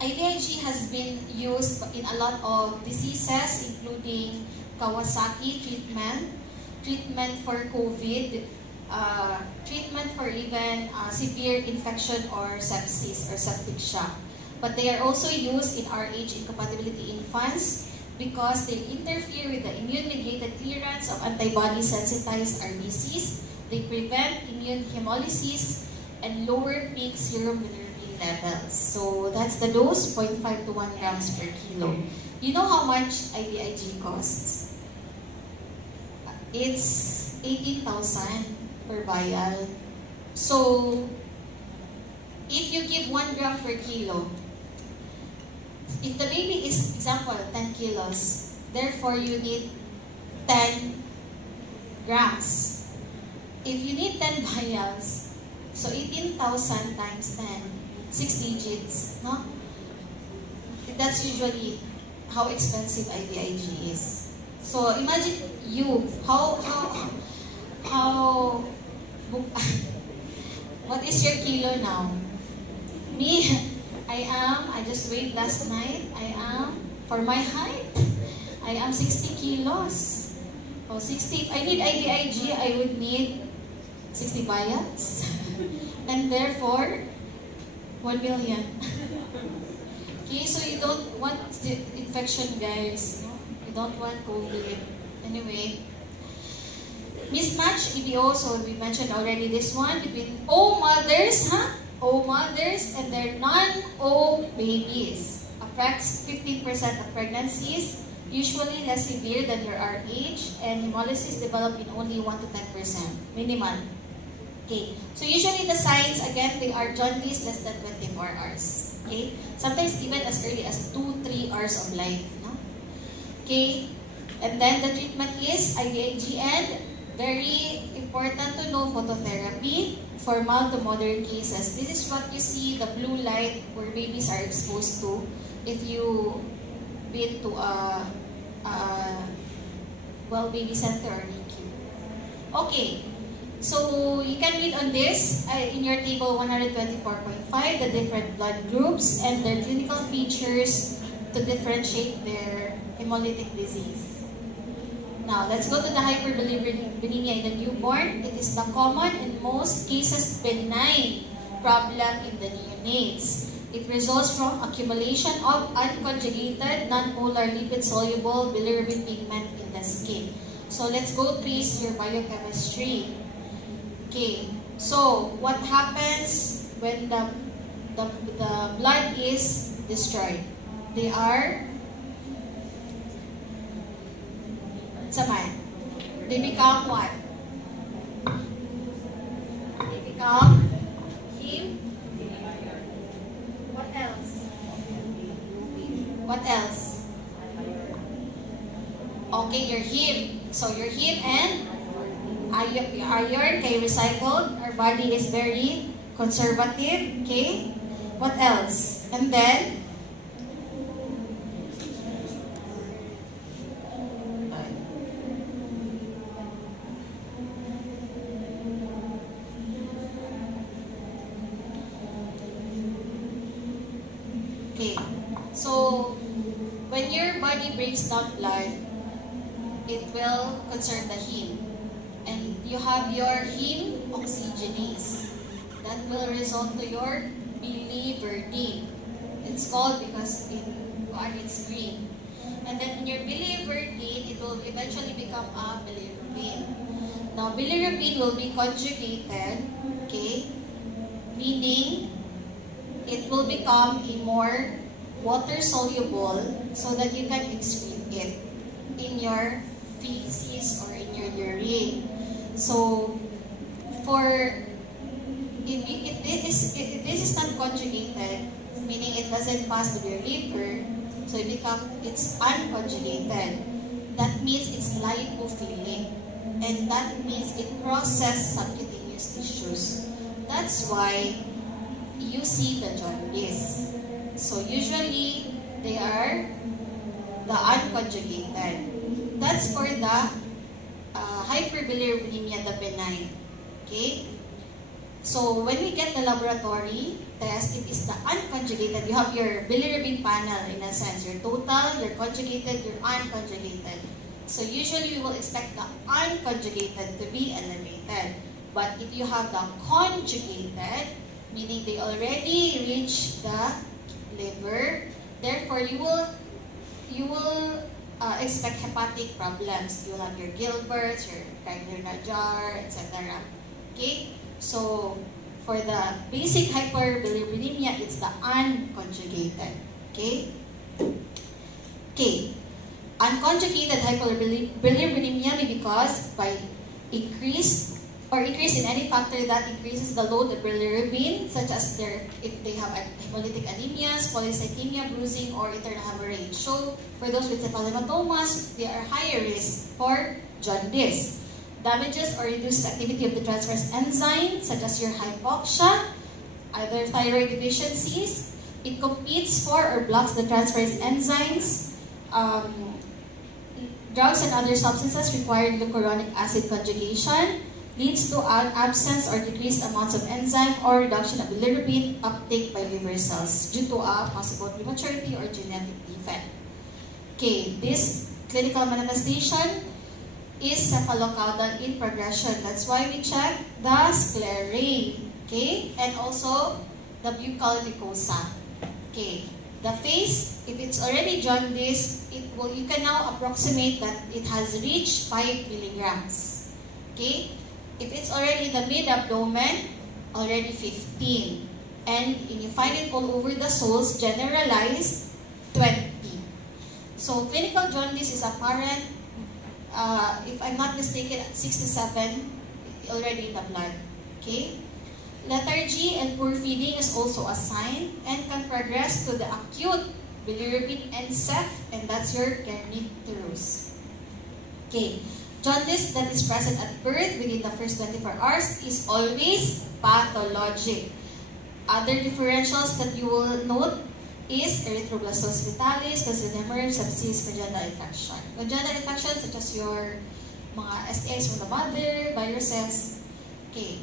IVIG has been used in a lot of diseases, including Kawasaki treatment for COVID, treatment for even severe infection or sepsis or septic shock. But they are also used in RH incompatibility infants because they interfere with the immune-mediated clearance of antibody-sensitized RBCs. They prevent immune hemolysis and lower peak serum bilirubin levels. So that's the dose, 0.5 to 1 grams per kilo. You know how much IVIG costs? It's 18,000 per vial. So, if you give 1 gram per kilo, if the baby is, example, 10 kilos, therefore you need 10 grams. If you need 10 vials, so 18,000 times 10, 6 digits, no? That's usually how expensive IVIG is. So imagine you, what is your kilo now? Me, I just weighed last night, for my height, I am 60 kilos. Oh, 60, if I need IVIG, I would need 60 vials. And therefore, 1 million. Okay, so you don't want the infection, guys. You don't want COVID. Anyway, mismatch EBO, so we mentioned already this one, between O mothers, O mothers and their non-O babies. Affects 15% of pregnancies, usually less severe than your RH, and hemolysis develop in only 1 to 10%, minimal. Okay, so usually the signs, again, they are jaundice less than 24 hours. Okay, sometimes even as early as 2-3 hours of life. No? Okay, and then the treatment is IVIG, and very important to know, phototherapy for mild to moderate cases. This is what you see, the blue light where babies are exposed to if you been to a well baby center or NICU. Okay, so you can read on this in your table 124.5, the different blood groups and their clinical features to differentiate their hemolytic disease. Now, let's go to the hyperbilirubinemia in the newborn. It is the common and most cases benign problem in the neonates. It results from accumulation of unconjugated, non-polar lipid-soluble bilirubin pigment in the skin. So, let's go trace your biochemistry. Okay, so what happens when the, the blood is destroyed. They are saman. They become what? They become heme. What else? What else? Okay, your heme. So your heme and iron can recycled. Our body is very conservative. Okay. What else? And then okay. So when your body breaks down blood, it will conserve the heme. And you have your heme oxygenase. That will result to your biliverdin. It's called because it's green. And then in your biliverdin, it will eventually become a bilirubin. Now, bilirubin will be conjugated, okay? Meaning, it will become a more water-soluble so that you can excrete it in your feces or in your urine. So, if this is not conjugated, meaning it doesn't pass to your liver, so it's unconjugated. That means it's lipophilic, and that means it crosses subcutaneous tissues. That's why you see the jaundice. So usually they are the unconjugated. That's for the hyperbilirubinemia, the benign. Okay? So when we get the laboratory test, it is the unconjugated. You have your bilirubin panel in a sense. Your total, your conjugated, your unconjugated. So usually we will expect the unconjugated to be elevated. But if you have the conjugated, meaning they already reach the liver, therefore you will expect hepatic problems. You will have your Gilbert's, your Crigler-Najjar, etc. Okay? So, for the basic hyperbilirubinemia, it's the unconjugated. Okay? Okay. Unconjugated hyperbilirubinemia may be caused by increase in any factor that increases the load of bilirubin, such as if they have hemolytic anemias, polycythemia, bruising, or internal hemorrhage. So, for those with cephalomatomas, they are higher risk for jaundice. Damages or reduces activity of the transferase enzyme, such as your hypoxia, other thyroid deficiencies. It competes for or blocks the transferase enzymes. Drugs and other substances require glucuronic acid conjugation. Leads to an absence or decreased amounts of enzyme or reduction of bilirubin uptake by liver cells due to a possible prematurity or genetic defect. Okay, this clinical manifestation is cephalocaudal in progression. That's why we check the sclerae, okay, and also the buccal mucosa. Okay, the face, if it's already jaundice, you can now approximate that it has reached 5 milligrams. Okay. If it's already the mid-abdomen, already 15. And if you find it all over the soles, generalized, 20. So, clinical jaundice is apparent, if I'm not mistaken, at 6 to 7, already in the blood. Okay? Lethargy and poor feeding is also a sign and can progress to the acute bilirubin enceph, and that's your kernicterus. Okay. Jaundice that is present at birth within the first 24 hours is always pathologic. Other differentials that you will note is erythroblastosis fetalis, carcinoma, sepsis, congenital infection. Congenital infection such as your mga STIs from the mother, viruses. Okay.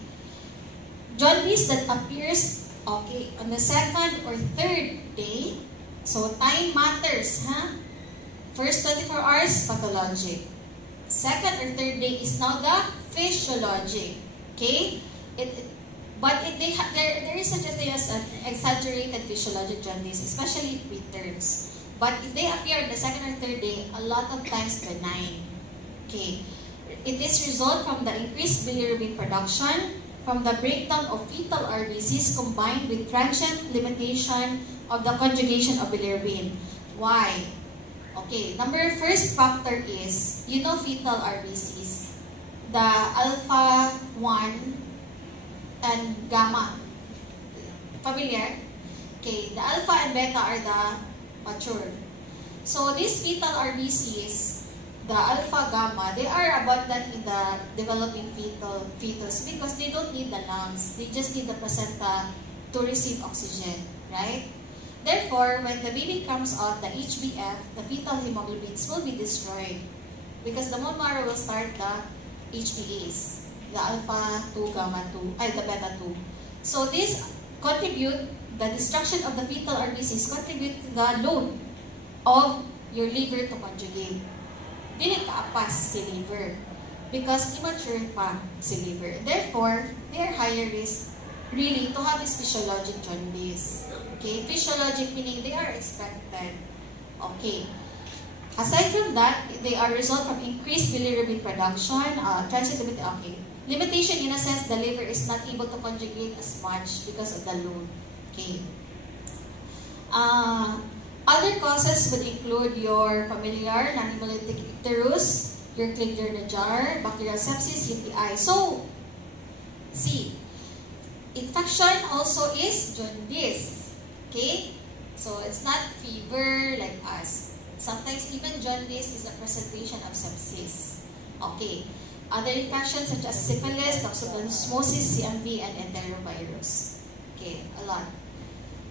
Jaundice that appears, okay, on the second or third day. So time matters, huh? First 24 hours, pathologic. Second or third day is now the physiologic. Okay? There is such a thing as an exaggerated physiologic jaundice, especially preterms. But if they appear on the second or third day, a lot of times benign. Okay? It is result from the increased bilirubin production, from the breakdown of fetal RBCs combined with transient limitation of the conjugation of bilirubin. Why? Okay, first factor is, you know fetal RBCs, the alpha 1 and gamma. Familiar? Okay, the alpha and beta are the mature. So these fetal RBCs, the alpha gamma, they are abundant in the developing fetus because they don't need the lungs. They just need the placenta to receive oxygen, right? Therefore, when the baby comes out, the HbF, the fetal hemoglobins, will be destroyed because the bone marrow will start the HbAs, the alpha 2, gamma 2, the beta 2. So this contribute, the destruction of the fetal RBCs contribute to the load of your liver to conjugate. Dili kaapas si liver because immature pa si liver. Therefore, they are higher risk really to have this physiologic jaundice. Okay, physiologic meaning they are expected. Okay. Aside from that, they are result from increased bilirubin production, transient okay. Limitation in a sense, the liver is not able to conjugate as much because of the load. Okay. Other causes would include your familiar non-hemolytic icterus, your Klinger-Najar, bacterial sepsis, UTI. So, see, infection also is jaundice. Okay? So, it's not fever like us. Sometimes even jaundice is a presentation of sepsis. Okay. Other infections such as syphilis, toxoplasmosis, CMV, and enterovirus. Okay, a lot.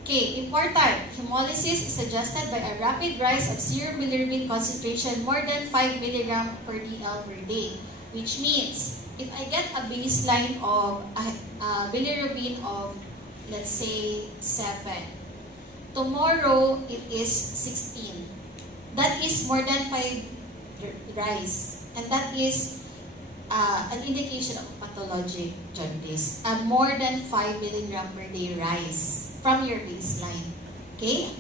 Okay, important. Hemolysis is suggested by a rapid rise of serum bilirubin concentration more than 5 mg per dl per day, which means if I get a baseline of bilirubin of, let's say, 7, tomorrow it is 16. That is more than 5 rise, and that is an indication of pathologic jaundice. A more than 5 mg per day rise from your baseline. Okay?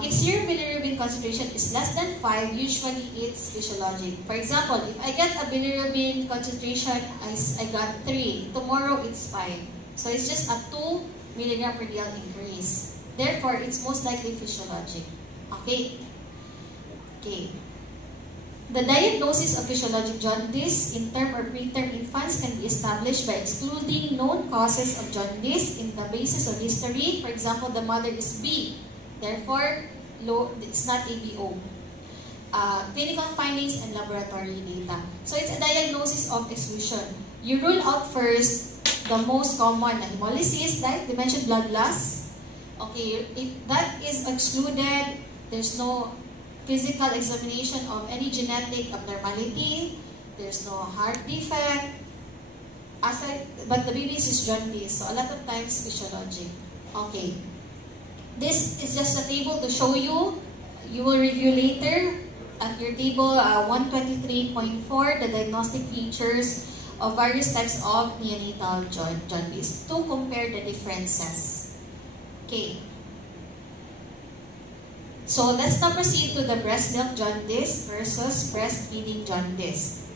If serum bilirubin concentration is less than 5, usually it's physiologic. For example, if I get a bilirubin concentration, I got 3. Tomorrow, it's 5. So it's just a 2 mg per dl increase. Therefore, it's most likely physiologic. Okay? Okay. The diagnosis of physiologic jaundice in term or preterm infants can be established by excluding known causes of jaundice in the basis of history. For example, the mother is B. Therefore, it's not ABO. Clinical findings and laboratory data. So it's a diagnosis of exclusion. You rule out first the most common hemolysis, like they mentioned blood loss. Okay, if that is excluded, there's no physical examination of any genetic abnormality, there's no heart defect, but the baby is jaundice, so a lot of times physiologic. Okay. This is just a table to show you. You will review later at your table 123.4, the diagnostic features of various types of neonatal jaundice to compare the differences. Okay. So let's now proceed to the breast milk jaundice versus breastfeeding jaundice.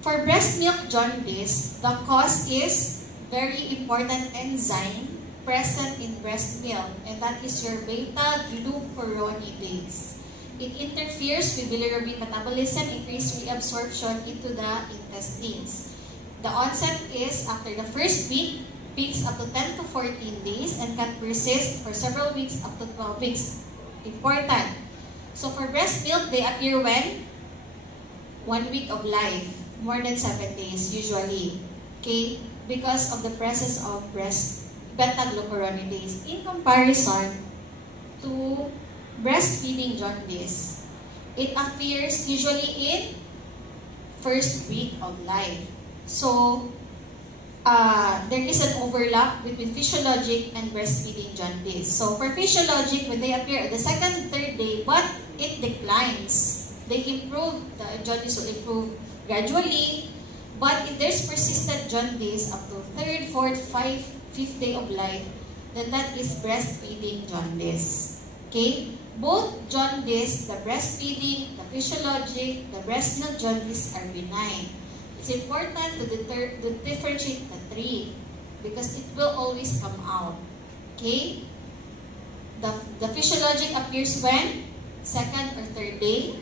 For breast milk jaundice, the cause is very important enzyme present in breast milk, and that is your beta-glucuronidase. It interferes with bilirubin metabolism, increased reabsorption into the intestines. The onset is after the first week, peaks up to 10 to 14 days, and can persist for several weeks up to 12 weeks. Important. So for breast milk, they appear when? 1 week of life, more than 7 days usually. Okay? Because of the presence of beta-glucuronidase in comparison to breastfeeding jaundice. It appears usually in first week of life. So, there is an overlap between physiologic and breastfeeding jaundice. So, for physiologic, when they appear at the second, third day, but it declines. They improve, the jaundice will improve gradually. But if there's persistent jaundice up to third, fourth, fifth day of life, then that is breastfeeding jaundice. Okay? Both jaundice, the breastfeeding, the physiologic, the breast milk jaundice are benign. It's important to differentiate the three because it will always come out. Okay? The physiologic appears when? Second or third day.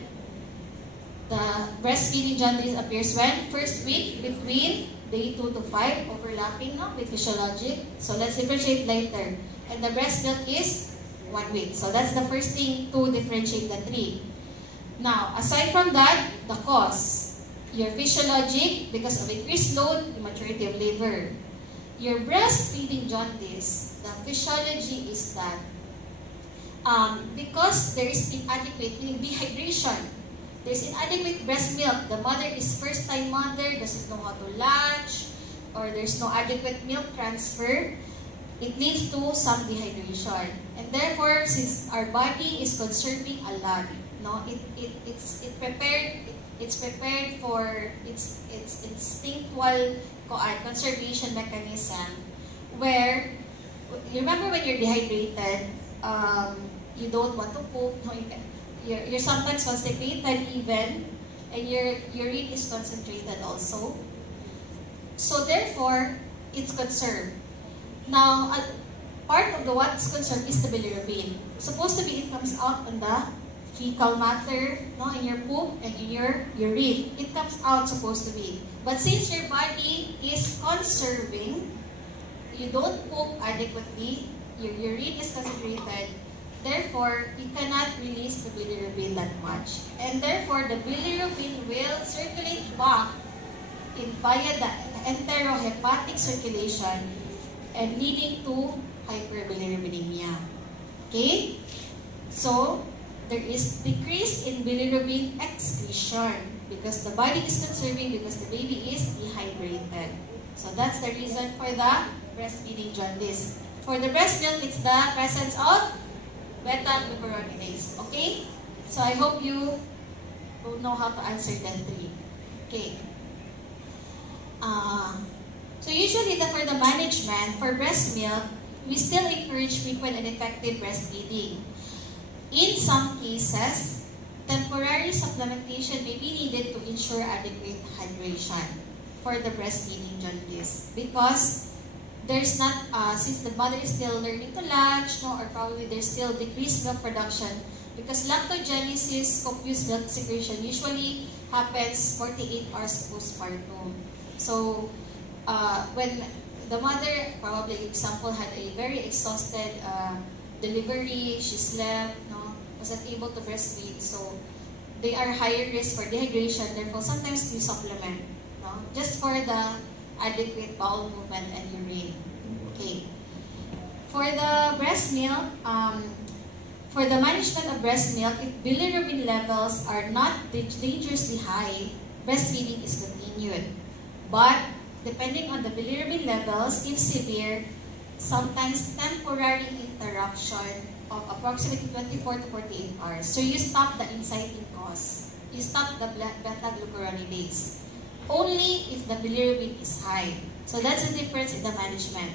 The breastfeeding jaundice appears when? First week between day 2 to 5, overlapping with physiologic. So let's differentiate later. And the breast milk is 1 week. So that's the first thing to differentiate the three. Now, aside from that, the cause. Your physiologic, because of increased load, immaturity of liver. Your breastfeeding jaundice, the physiology is that because there is inadequate dehydration, there's inadequate breast milk, the mother is first-time mother, doesn't know how to latch, or there's no adequate milk transfer, it leads to some dehydration. And therefore, since our body is conserving a lot, it's prepared for its instinctual conservation mechanism, where you remember when you're dehydrated, you don't want to poop, you're sometimes constipated even, and your urine is concentrated also. So therefore, it's conserved. Now, part of what's conserved is the bilirubin. Supposed to be it comes out on the fecal matter, in your poop and in your urine. It comes out supposed to be. But since your body is conserving, you don't poop adequately, your urine is concentrated, therefore, you cannot release the bilirubin that much. And therefore, the bilirubin will circulate back via the enterohepatic circulation and leading to hyperbilirubinemia. Okay? So, there is decrease in bilirubin excretion because the body is conserving, because the baby is dehydrated. So, that's the reason for the breastfeeding jaundice. For the breast milk, it's the presence of beta-glucuronidase. Okay? So, I hope you will know how to answer that three. Okay. So, usually for the management, for breast milk, we still encourage frequent and effective breastfeeding. In some cases, temporary supplementation may be needed to ensure adequate hydration for the breastfeeding jaundice because there's not, since the mother is still learning to latch, or probably there's still decreased milk production because lactogenesis, copious milk secretion usually happens 48 hours postpartum. So, when the mother, probably example, had a very exhausted delivery, she slept, wasn't able to breastfeed, so they are higher risk for dehydration, therefore sometimes we supplement, just for the adequate bowel movement and urine. Okay. For the breast milk, for the management of breast milk, if bilirubin levels are not dangerously high, breastfeeding is continued. But depending on the bilirubin levels, if severe, sometimes temporary interruption of approximately 24 to 48 hours. So you stop the inciting cause. You stop the beta-glucuronidase. Only if the bilirubin is high. So that's the difference in the management.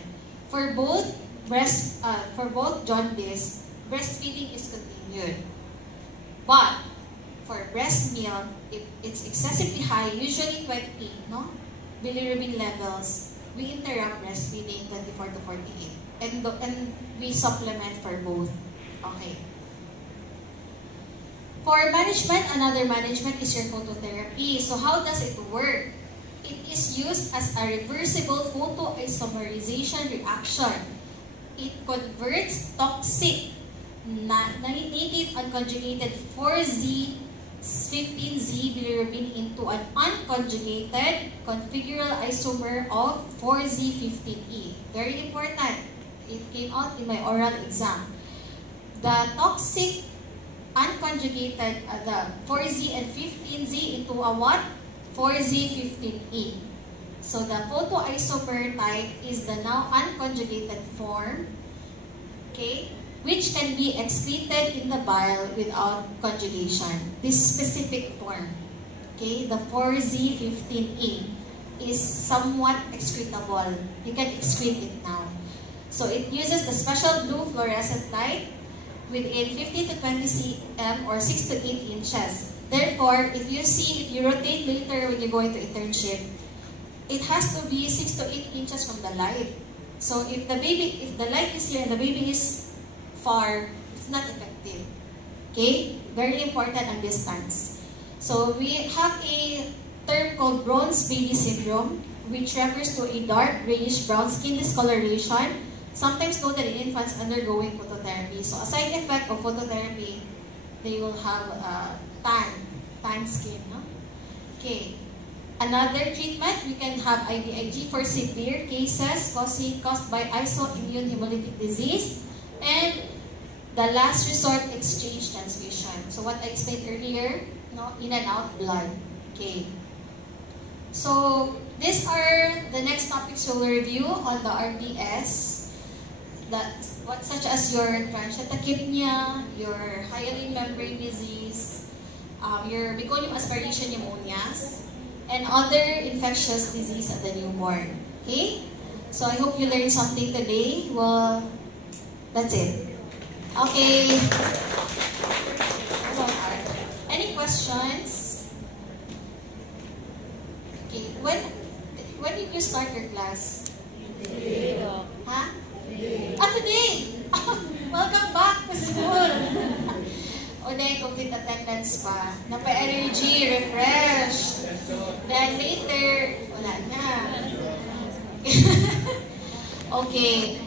For both jaundice, breastfeeding is continued. But for breast milk, if it's excessively high, usually 20, bilirubin levels, we interrupt breastfeeding 24 to 48. And we supplement for both. Okay. For management, another management is your phototherapy. So how does it work? It is used as a reversible photoisomerization reaction. It converts toxic, native unconjugated 4Z15Z bilirubin into an unconjugated configural isomer of 4Z15E. Very important. It came out in my oral exam. The toxic unconjugated, the 4Z and 15Z into a what? 4Z15E. So the photoisomer type is the now unconjugated form, okay, which can be excreted in the bile without conjugation. This specific form, okay, the 4Z15E is somewhat excretable. You can excrete it now. So it uses the special blue fluorescent light within 50 to 20 cm or 6 to 8 inches. Therefore, if you rotate later when you go into internship, it has to be 6 to 8 inches from the light. So if the light is here and the baby is far, it's not effective. Okay? Very important ang distance. So we have a term called bronze baby syndrome, which refers to a dark grayish brown skin discoloration, sometimes noted in infants undergoing phototherapy. So a side effect of phototherapy, they will have tan skin. No? Okay. Another treatment, we can have IVIG for severe cases caused by isoimmune hemolytic disease, and the last resort, exchange transfusion. So what I explained earlier, no, in and out blood. Okay. So these are the next topics we'll review on the RDS. Such as your transient tachypnea, your hyaline membrane disease, your meconium aspiration pneumonias, and other infectious disease at the newborn. Okay? So I hope you learned something today. Well, that's it. Okay. Any questions? Okay. When did you start your class? Today. Huh? Today! Welcome back to school! O then, complete attendance pa. Napa-energy, refreshed. Then later, wala na. Okay.